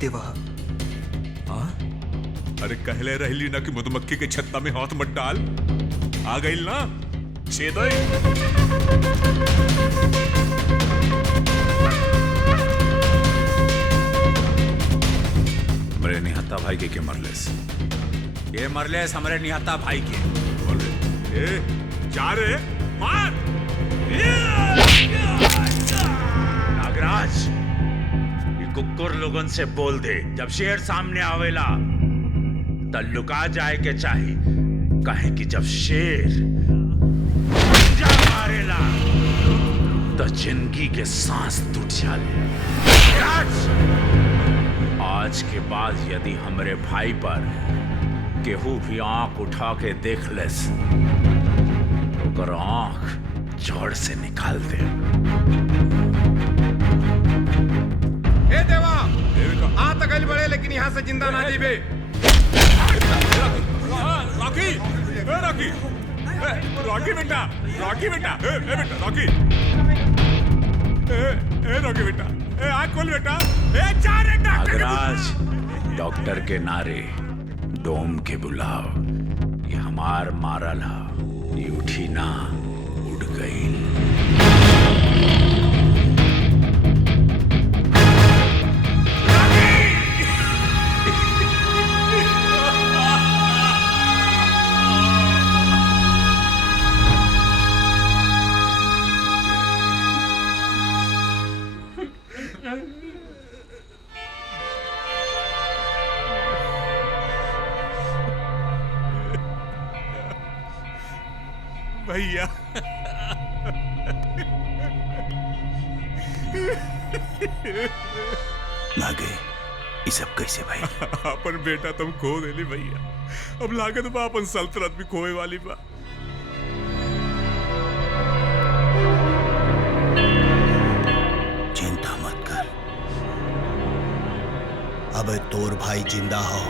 देवा। हाँ? अरे कहले रहली ना कि मधुमक्खी के छत्ता में हाथ मत डाल। आ गई ना छेदई। हमरे निहत्ता भाई के मरलेस। ये मरलेस हमरे निहत्ता भाई के। ए, जा रे मार। नागराज, ये कुकुर लोगन से बोल दे जब शेर सामने आवेला तो लुका जाए के चाहिए, कहे कि जब शेर मारेला तो जिंदगी के सांस टूट जाले। आज के बाद यदि हमरे भाई पर केहू भी आंख उठा के देख लेस तो आंख जोड़ से निकाल दे। ए देवा, आ तो गल बड़े लेकिन यहाँ से जिंदा ना जीवे। रॉकी, रॉकी, रॉकी बेटा, रॉकी बेटा, बेटा रॉकी, रॉकी बेटा, आँख खोल बेटा, जा रे डॉक्टर। नागराज, डॉक्टर के नारे डोम के बुलाव, ये हमार मारल हा, ये उठी ना उड़ गई। भैया नागे, ये सब कैसे भाई? अपन बेटा तुम खो देली भैया, अब लागत बा अपन सल्तनत भी खोए वाली बा। चिंता मत कर, अब तोर भाई जिंदा हो।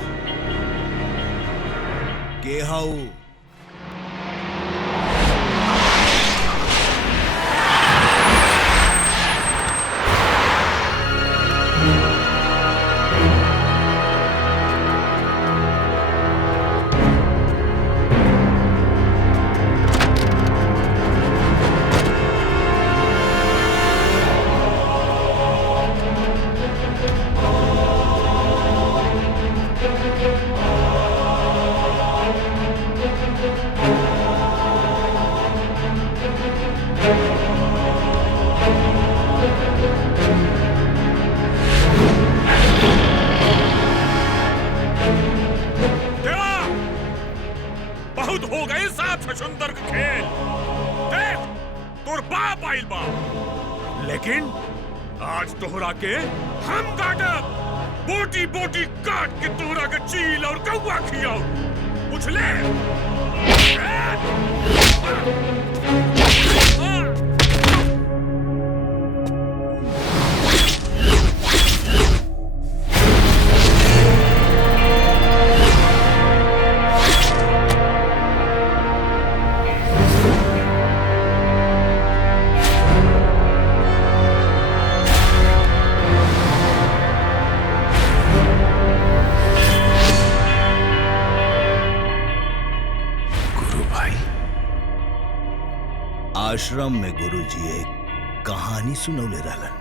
के हाउ? हो गए साथ छछुंदर के खेल। देख तोर बाप आइल बा, लेकिन आज तोहरा के हम काटब। बोटी बोटी काट के तोहरा के चील और कौवा खियाओ, बुझले? आश्रम में गुरुजी एक कहानी सुनौले रहलन,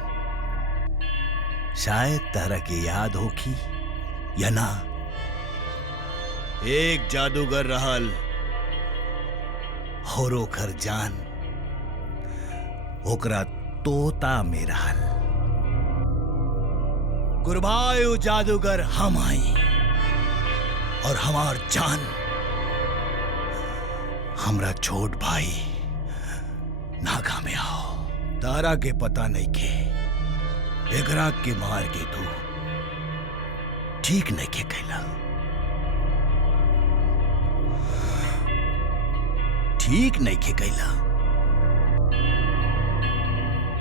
शायद तारा के याद होखी या ना। एक जादूगर रहल, होरो खर जान ओकरा तोता में रहल। गुरबायु जादूगर हम आई और हमार जान हमरा छोट भाई नागा में आओ। तारा के पता नहीं के एकरा के मार के तू ठीक नहीं के कैला, ठीक नहीं के कैला।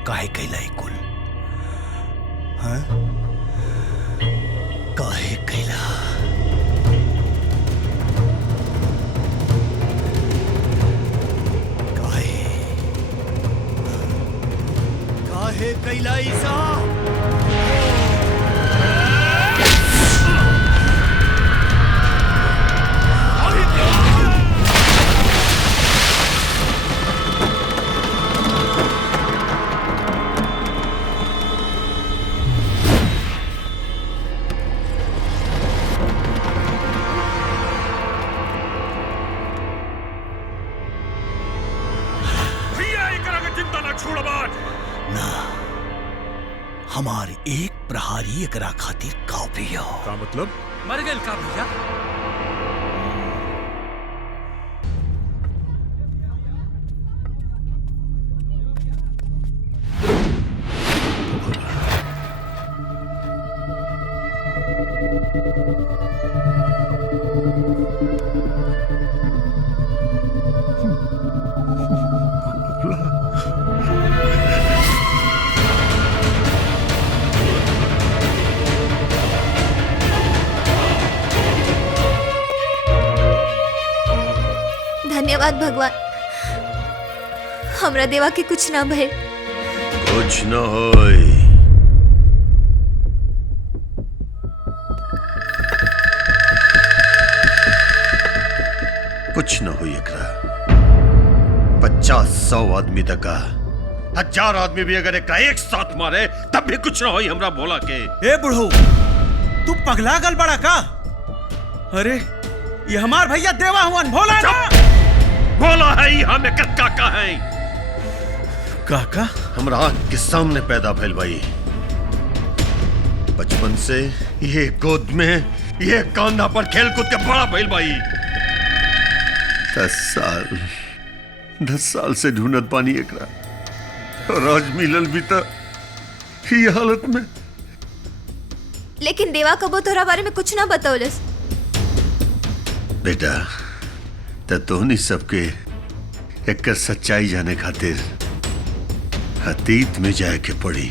काहे कैला कुल? हाँ, काहे कैला? काहे कैला ईसा? ना, हमार एक प्रहारी एकरा खातिर काफी हो। का मतलब? मर गए का भैया? धन्यवाद भगवान, हमरा देवा के कुछ ना भइल। कुछ न होई। कुछ न होई एकरा। 50-100 आदमी तक का 1000 आदमी भी अगर एक साथ मारे तब भी कुछ न होई हमरा भोला के। ए बुढ़ऊ, तू पगला गल बड़ा का? अरे ये हमार भैया देवा हुवन, भोला ना। भोला है ही हमें काका है। काका हमरा आँख के सामने पैदा भइल भाई। बचपन से ये गोद में ये कांधा पर खेल कूद के बड़ा भइल भाई। 10 साल से ढूंढत पानी एकरा, और आज मिलल भी तो ये हालत में। लेकिन देवा कबो तोहरा बारे में कुछ ना बतौलस। बेटा त तोहनी सबके एकर सच्चाई जाने खातिर अतीत में जाए के पड़ी।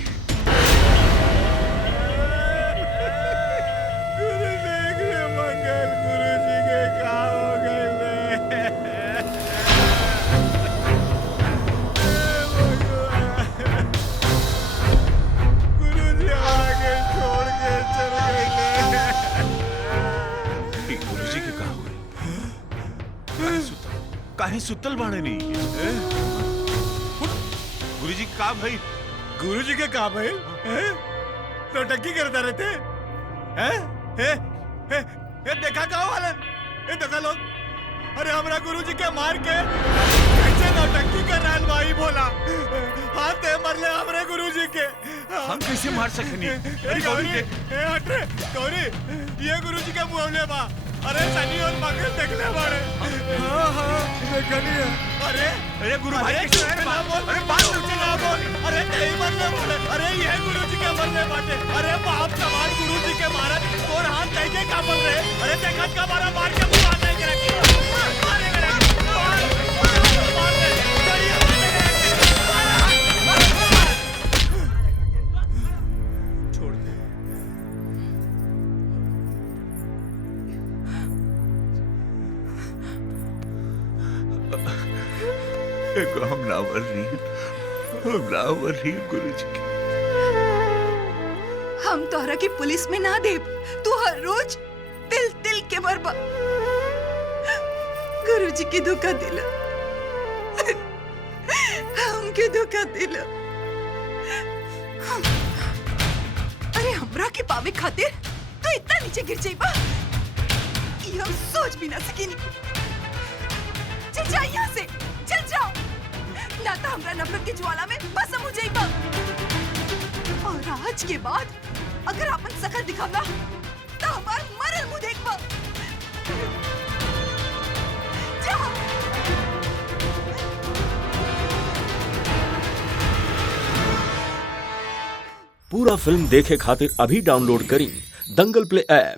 गुरुजी के कहा हुए? काहे सुतल बाड़े नहीं? गुरुजी का भाई? गुरुजी के का भइल? नौटंकी करता रहते देखा का वाला? देखा लोग, अरे हमरा गुरुजी के मार के कैसे नौटंकी कर रहा है भाई भोला। हाथ मरले हमरे गुरुजी के। हम कैसे मार सकनी? अरे गौरी, हट रे गौरी, ये गुरुजी के मुंहले बा। अरे सनी और मगर देखले बाड़े। हाँ देखनी है। अरे गुरु भाई अरे बात ऊंची ना बोल। अरे नहीं मरने वाले, अरे ये गुरुजी के मरने बाटे। अरे बाप सवाल गुरुजी के मारा और हाथ देखे का बोल रहे। अरे देखत का मारा मार के मुंह आने के रखी। मारे के रखी। मार दे। चलिए मार दे। छोड़ दे। हम नावर नहीं गुरुजी के। हम तोहरा की पुलिस में ना देब। तू हर रोज तिल तिल के बरबा गुरुजी की धोखा दिला। हमके धोखा दिला। अरे हमरा के पावे खातिर तू इतना नीचे गिर जाइबा, ये हम सोच भी ना सकेनी। चल जा यहाँ से, चल जाओ, ना तो हमरा नफरत की ज्वाला में भस्म हो जाइबा। और आज के बाद अगर अपन शकल दिखावा तो हमार मरल मुंह देखबा। जा। पूरा फिल्म देखे खातिर अभी डाउनलोड करी दंगल प्ले ऐप।